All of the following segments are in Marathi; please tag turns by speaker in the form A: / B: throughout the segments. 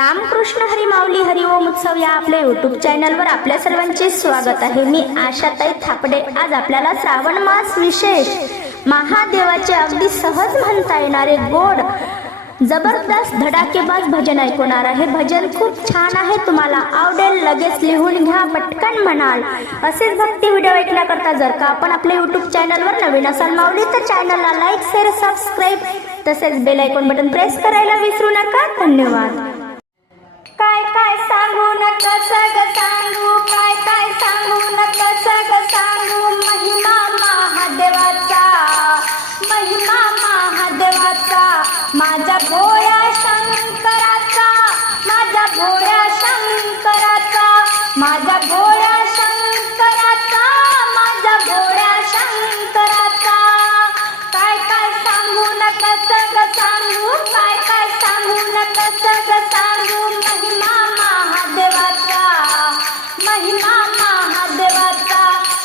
A: रामकृष्ण हरी माऊली हरिओम उत्सव या आपल्या युट्यूब चॅनलवर आपल्या सर्वांचे स्वागत आहे. मी आशाताई थापडे. आज आपल्याला श्रावण मास विशेष महादेवाचे अगदी सहज म्हणता येणारे गोड जबरदस्त धडाकेबाज भजन ऐकवणार आहे. भजन खूप छान आहे. तुम्हाला आवडेल लगेच लिहून घ्या पटकन म्हणाल. असेच भक्ती व्हिडिओ ऐकण्याकरता जर का आपण आपल्या युट्यूब चॅनलवर नवीन असाल माऊली तर चॅनलला लाईक शेअर सबस्क्राईब तसेच बेल आयकॉन बटन प्रेस करायला विसरू नका. धन्यवाद. काय काय सांगू नका सग सांगू.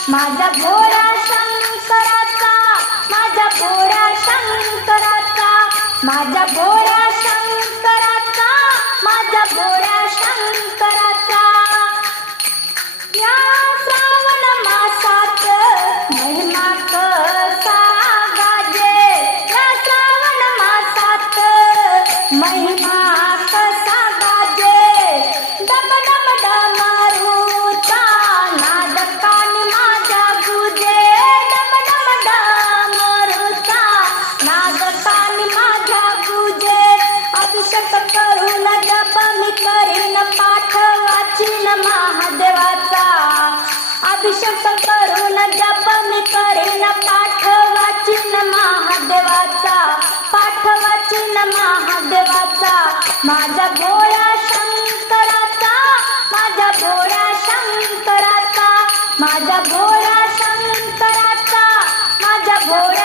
A: माझा भोळा शंकराचा माझ्या भोळ्या शंकराचा माझा भोळ्या शंकराचा माझ्या भोळ्या अभिषेक करून जप मी करीन पाठ वाचीन महादेवाचा पाठ वाचीन महादेवाचा. माझ्या भोळ्या शंकराचा माझ्या भोळ्या शंकराचा माझ्या भोळ्या शंकराचा माझा भोळ्या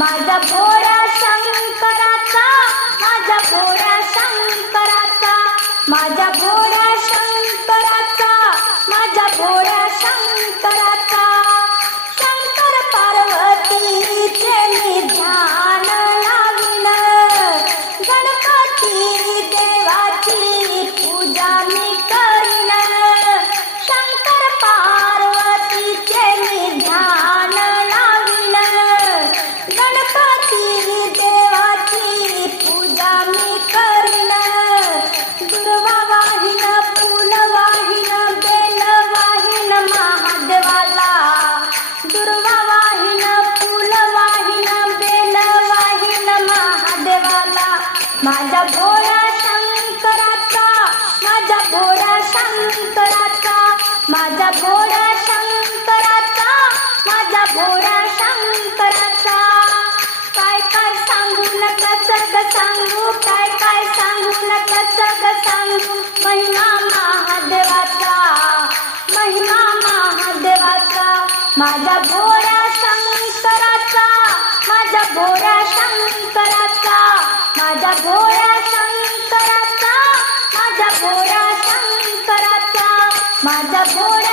A: माझा भोळ्या शंकराचा माझा भोळ्या शंकराचा माझा भोळ्या माझा भोळा शंकराचा माझा भोळा शंकराचा माझा भोळा शंकराचा माझा भोळा शंकराचा. काय काय सांगू नका सग सांगू काय काय सांगू नका सग सांगू महिमा महादेवाचा महिमा महादेवाचा. माझा भोळा शंकराचा माझा भोळा माझा फोड